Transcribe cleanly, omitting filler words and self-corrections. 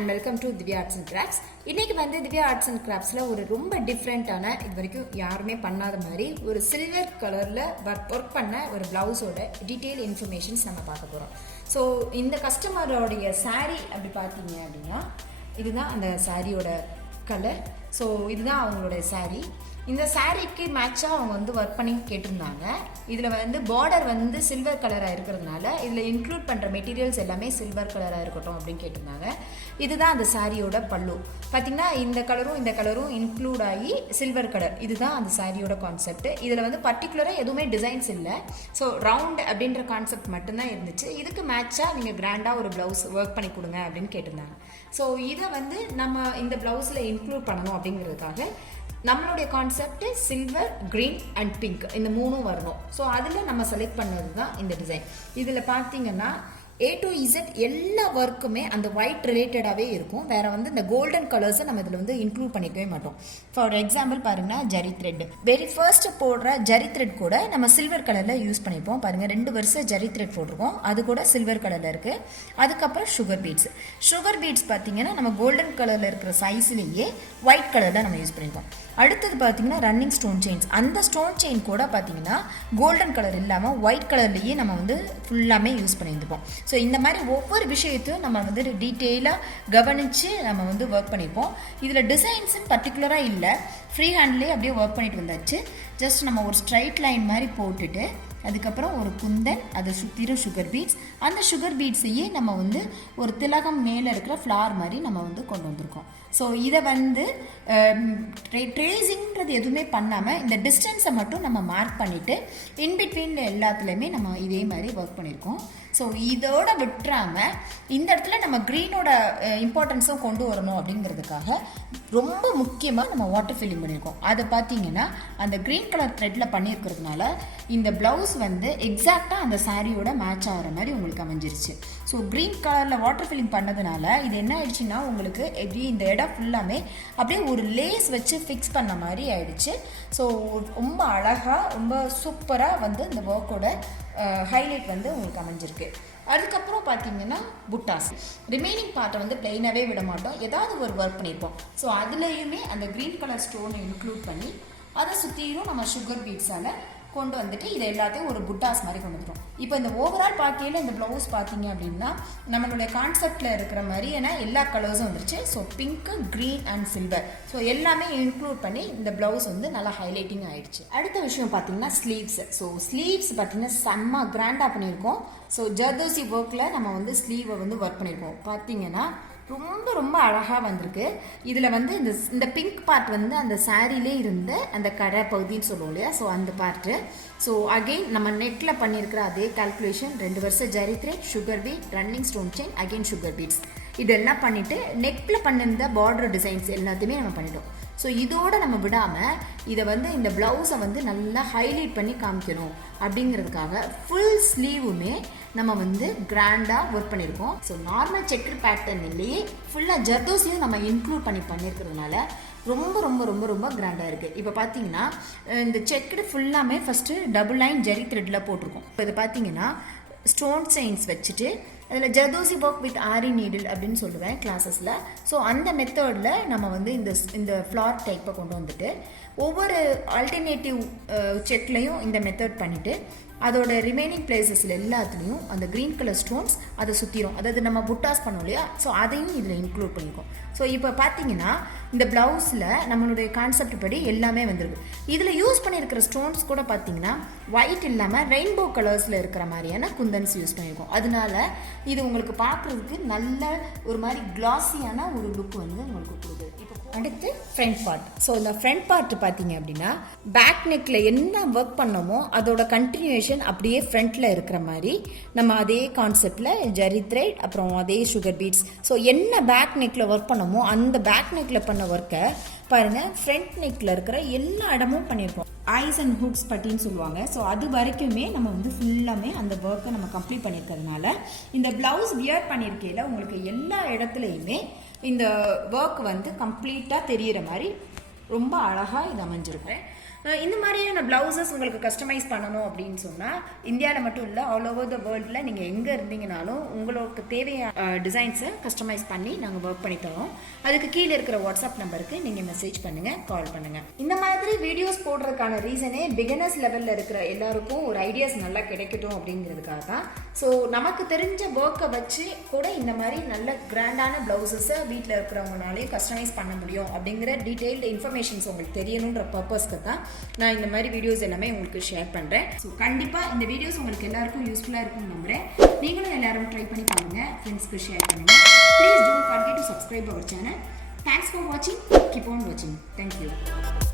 and welcome to Dhivya Arts and Crafts. இன்னைக்கு வந்து Dhivya Arts and Craftsல ஒரு ரொம்ப டிஃப்ரெண்டான இது வரைக்கும் யாருமே பண்ணாத மாதிரி ஒரு சில்வர் கலர்ல ஒர்க் பண்ண ஒரு பிளவுஸோட டீடைல் இன்ஃபர்மேஷன்ஸ் நம்ம பார்க்க போறோம். ஸோ இந்த கஸ்டமரோடைய saree அப்படி பார்த்தீங்க அப்படின்னா இதுதான் அந்த சாரியோட கலர். ஸோ இதுதான் அவங்களோட saree. இந்த சாரீக்கு மேட்சாக அவங்க வந்து ஒர்க் பண்ணி கேட்டிருந்தாங்க. இதில் வந்து பார்டர் வந்து சில்வர் கலராக இருக்கிறதுனால இதில் இன்க்ளூட் பண்ணுற மெட்டீரியல்ஸ் எல்லாமே சில்வர் கலராக இருக்கட்டும் அப்படின்னு கேட்டிருந்தாங்க. இதுதான் அந்த சாரியோட பல்லு. பார்த்திங்கன்னா இந்த கலரும் இன்க்ளூட் ஆகி சில்வர் கலர், இதுதான் அந்த சாரியோட கான்செப்ட். இதில் வந்து பர்டிகுலராக எதுவுமே டிசைன்ஸ் இல்லை. ஸோ ரவுண்ட் அப்படின்ற கான்செப்ட் மட்டும்தான் இருந்துச்சு. இதுக்கு மேட்சாக நீங்கள் கிராண்டாக ஒரு ப்ளவுஸ் ஒர்க் பண்ணி கொடுங்க அப்படின்னு கேட்டிருந்தாங்க. ஸோ இதை வந்து நம்ம இந்த ப்ளவுஸில் இன்க்ளூட் பண்ணணும் அப்படிங்கிறதுக்காக நம்மளுடைய concept silver, green and pink இந்த மூணும் வரணும். ஸோ அதில் நம்ம செலக்ட் பண்ணது தான் இந்த டிசைன். இதில் பார்த்தீங்கன்னா A to Z எல்லா ஒர்க்குமே அந்த ஒயிட் ரிலேட்டடாகவே இருக்கும். வேற வந்து இந்த கோல்டன் கலர்ஸை நம்ம இதில் வந்து இன்க்ளூட் பண்ணிக்கவே மாட்டோம். ஃபார் எக்ஸாம்பிள் பாருங்கன்னா ஜரி த்ரெட், வெரி ஃபர்ஸ்ட் போடுற ஜரி த்ரெட் கூட நம்ம சில்வர் கலரில் யூஸ் பண்ணிப்போம். பாருங்கள் 2 வருஷம் ஜரி த்ரெட் போட்டிருக்கோம், அது கூட சில்வர் கலரில் இருக்குது. அதுக்கப்புறம் சுகர் பீட்ஸ் பார்த்தீங்கன்னா நம்ம கோல்டன் கலரில் இருக்கிற சைஸ்லேயே ஒயிட் கலரில் நம்ம யூஸ் பண்ணிப்போம். அடுத்தது பார்த்தீங்கன்னா ரன்னிங் ஸ்டோன் செயின்ஸ். அந்த ஸ்டோன் செயின் கூட பார்த்தீங்கன்னா கோல்டன் கலர் இல்லாமல் ஒயிட் கலர்லேயே நம்ம வந்து ஃபுல்லாமே யூஸ் பண்ணியிருப்போம். ஸோ இந்த மாதிரி ஒவ்வொரு விஷயத்தையும் நம்ம வந்து டீட்டெயிலாக கவனித்து நம்ம வந்து ஒர்க் பண்ணியிருப்போம். இதில் டிசைன்ஸுன்னு பர்டிகுலராக இல்லை, ஃப்ரீ ஹேண்ட்லேயே அப்படியே ஒர்க் பண்ணிட்டு வந்தாச்சு. ஜஸ்ட் நம்ம ஒரு ஸ்ட்ரைட் லைன் மாதிரி போட்டுட்டு அதுக்கப்புறம் ஒரு குந்தன், அதை சுற்றிடும் சுகர் பீட்ஸ். அந்த சுகர் பீட்ஸையே நம்ம வந்து ஒரு திலகம் மேலே இருக்கிற ஃப்ளார் மாதிரி நம்ம வந்து கொண்டு வந்திருக்கோம். ஸோ இதை வந்து ட்ரேசிங்கிறது எதுவுமே பண்ணாமல் இந்த டிஸ்டன்ஸை மட்டும் நம்ம மார்க் பண்ணிவிட்டு இன்பிட்வீன் எல்லாத்துலேயுமே நம்ம இதே மாதிரி ஒர்க் பண்ணியிருக்கோம். ஸோ இதோட விட்டுறாமல் இந்த இடத்துல நம்ம க்ரீனோட இம்பார்ட்டன்ஸும் கொண்டு வரணும் அப்படிங்கிறதுக்காக ரொம்ப முக்கியமாக நம்ம வாட்டர் ஃபில்லிங் பண்ணியிருக்கோம். அதை பார்த்தீங்கன்னா அந்த க்ரீன் கலர் த்ரெட்டில் பண்ணியிருக்கிறதுனால இந்த ப்ளவுஸ் வந்து எக்ஸாக்டாக அந்த சாரியோட மேட்ச் ஆகிற மாதிரி உங்களுக்கு அமைஞ்சிருச்சு. ஸோ க்ரீன் கலரில் வாட்டர் ஃபில்லிங் பண்ணதுனால இது என்ன ஆயிடுச்சுன்னா உங்களுக்கு எப்படி இந்த இடம் ஃபுல்லாமே அப்படியே ஒரு லேஸ் வச்சு ஃபிக்ஸ் பண்ண மாதிரி ஆயிடுச்சு. ஸோ ரொம்ப அழகாக ரொம்ப சூப்பராக வந்து இந்த ஒர்க்கோட ஹைலைட் வந்து உங்களுக்கு அமைஞ்சிருக்கு. அதுக்கப்புறம் பார்த்தீங்கன்னா புட்டாஸ், ரிமைனிங் பார்ட்டை வந்து பிளெயினாகவே விட மாட்டோம், ஏதாவது ஒரு ஒர்க் பண்ணியிருப்போம். ஸோ அதுலேயுமே அந்த க்ரீன் கலர் ஸ்டோனை இன்க்ளூட் பண்ணி அதை சுற்றியும் நம்ம சுகர் பீட்ஸால் கொண்டு வந்துட்டு இதை எல்லாத்தையும் ஒரு புட்டாஸ் மாதிரி கொண்டு வந்துட்டோம். இப்போ இந்த ஓவரால் பார்க்கையில் இந்த ப்ளவுஸ் பார்த்தீங்க அப்படின்னா நம்மளுடைய கான்செப்டில் இருக்கிற மாதிரியான எல்லா கலர்ஸும் வந்துருச்சு. So pink, green and silver, so எல்லாமே இன்க்ளூட் பண்ணி இந்த ப்ளவுஸ் வந்து நல்லா ஹைலைட்டிங் ஆகிடுச்சு. அடுத்த விஷயம் பார்த்தீங்கன்னா ஸ்லீவ்ஸ். ஸோ ஸ்லீவ்ஸ் பார்த்தீங்கன்னா செம்ம கிராண்டாக பண்ணியிருக்கோம். ஸோ ஜர்தோசி ஒர்க்கில் நம்ம வந்து ஸ்லீவை வந்து ஒர்க் பண்ணியிருக்கோம். பார்த்தீங்கன்னா ரொம்ப அழகாக வந்திருக்கு. இதில் வந்து இந்த பிங்க் பார்ட் வந்து அந்த சாரிலே இருந்த அந்த கடை பகுதின்னு சொல்லுவோம் இல்லையா, ஸோ அந்த பார்ட்டு. ஸோ அகெயின் நம்ம நெக்கில் பண்ணியிருக்கிற அதே கால்குலேஷன், 2 வருஷம் zari thread, sugar bead, running stone chain, again sugar beads, இதெல்லாம் பண்ணிவிட்டு நெக்கில் பண்ணியிருந்த பார்டர் டிசைன்ஸ் எல்லாத்தையுமே நம்ம பண்ணிட்டோம். ஸோ இதோடு நம்ம விடாமல் இதை வந்து இந்த ப்ளவுஸை வந்து நல்லா ஹைலைட் பண்ணி காமிக்கணும் அப்படிங்கிறதுக்காக ஃபுல் ஸ்லீவுமே நம்ம வந்து கிராண்டாக ஒர்க் பண்ணியிருக்கோம். ஸோ நார்மல் செக்கர் பேட்டர்ன் இல்லையே ஃபுல்லாக ஜர்தோசியும் நம்ம இன்க்ளூட் பண்ணியிருக்கிறதுனால ரொம்ப கிராண்டாக இருக்குது. இப்போ பார்த்தீங்கன்னா இந்த செக்குடு ஃபுல்லாமே ஃபஸ்ட்டு டபுள் லைன் ஜரி த்ரெட்டில் போட்டிருக்கோம். இப்போ இதை பார்த்தீங்கன்னா ஸ்டோன் செயின்ஸ் வச்சுட்டு அதில் zardozi work with aari needle அப்படின்னு சொல்லுவேன் கிளாஸஸில். ஸோ அந்த மெத்தடில் நம்ம வந்து இந்த ஃப்ளார் டைப்பை கொண்டு வந்துட்டு ஒவ்வொரு ஆல்டர்னேட்டிவ் செக்லையும் இந்த மெத்தட் பண்ணிவிட்டு அதோட ரிமைனிங் பிளேசஸில் எல்லாத்துலேயும் அந்த க்ரீன் கலர் ஸ்டோன்ஸ் அதை சுற்றிடும், அதாவது நம்ம புட்டாஸ் பண்ணோம் இல்லையா, ஸோ அதையும் இதில் இன்க்ளூட் பண்ணியிருக்கோம். ஸோ இப்போ பார்த்தீங்கன்னா இந்த ப்ளவுஸில் நம்மளுடைய கான்செப்ட் படி எல்லாமே வந்துருக்கு. இதில் யூஸ் பண்ணியிருக்கிற ஸ்டோன்ஸ் கூட பார்த்தீங்கன்னா ஒயிட் இல்லாமல் ரெயின்போ கலர்ஸில் இருக்கிற மாதிரியான குந்தன்ஸ் யூஸ் பண்ணியிருக்கோம். அதனால இது உங்களுக்கு பார்க்குறதுக்கு நல்ல ஒரு மாதிரி கிளாஸியான ஒரு லுக் வந்து உங்களுக்கு கொடுக்குது. இப்போ அடுத்து ஃப்ரண்ட் பார்ட். ஸோ இந்த ஃப்ரண்ட் பார்ட் பார்த்தீங்க அப்படின்னா பேக் நெக்கில் என்ன ஒர்க் பண்ணோமோ அதோட கண்டினியூஷன் அப்படியே ஃப்ரண்ட்டில் இருக்கிற மாதிரி நம்ம அதே கான்செப்டில் ஜரி த்ரெட் அப்புறம் அதே சுகர் பீட்ஸ். ஸோ என்ன பேக் நெக்கில் ஒர்க் பண்ணோமோ அந்த பேக் நெக்கில் பண்ண ஒர்க்கை பாருங்கள் ஃப்ரண்ட் நெக்கில் இருக்கிற எல்லா இடமும் பண்ணியிருக்கோம். ஐஸ் அண்ட் ஹுக்ஸ் பட்டின்னு சொல்லுவாங்க. ஸோ அது வரைக்குமே நம்ம வந்து ஃபுல்லாமே அந்த ஒர்க்கை நம்ம கம்ப்ளீட் பண்ணியிருக்கிறதுனால இந்த ப்ளவுஸ் வியர் பண்ணியிருக்கையில் உங்களுக்கு எல்லா இடத்துலையுமே இந்த ஒர்க் வந்து கம்ப்ளீட்டாக தெரிகிற மாதிரி ரொம்ப அழகாக இது அமைஞ்சிருக்கும். இந்த மாதிரியான ப்ளவுசஸ் உங்களுக்கு கஸ்டமைஸ் பண்ணணும் அப்படின்னு சொன்னால் இந்தியாவில் மட்டும் இல்லை ஆல் ஓவர் த வேர்ல்டில் நீங்கள் எங்கே இருந்தீங்கனாலும் உங்களுக்கு தேவையான டிசைன்ஸை கஸ்டமைஸ் பண்ணி நாங்கள் ஒர்க் பண்ணி தரோம். அதுக்கு கீழே இருக்கிற வாட்ஸ்அப் நம்பருக்கு நீங்கள் மெசேஜ் பண்ணுங்கள், கால் பண்ணுங்கள். இந்த மாதிரி வீடியோஸ் போடுறதுக்கான ரீசனே பிகினர்ஸ் லெவலில் இருக்கிற எல்லாருக்கும் ஒரு ஐடியாஸ் நல்லா கிடைக்கட்டும் அப்படிங்கிறதுக்காக தான். ஸோ நமக்கு தெரிஞ்ச ஒர்க்கை வச்சு கூட இந்த மாதிரி நல்ல கிராண்டான ப்ளவுசஸை வீட்டில் இருக்கிறவங்கனாலையும் கஸ்டமைஸ் பண்ண முடியும் அப்படிங்கிற டீட்டெயில்டு இன்ஃபர்மேஷன்ஸ் உங்களுக்கு தெரியணுன்ற பர்பஸ்க்கு தான் நான் இந்த மாதிரி வீடியோஸ் எல்லாமே உங்களுக்கு ஷேர் பண்ணுறேன். ஸோ கண்டிப்பாக இந்த வீடியோஸ் உங்களுக்கு எல்லாருக்கும் யூஸ்ஃபுல்லாக இருக்கும்னு நம்புகிறேன். நீங்களும் எல்லாரும் ட்ரை பண்ணி பாருங்கள், ஃப்ரெண்ட்ஸ்க்கு ஷேர் பண்ணுங்கள். Please don't forget to subscribe our channel. Thanks for watching. Keep on watching. Thank you.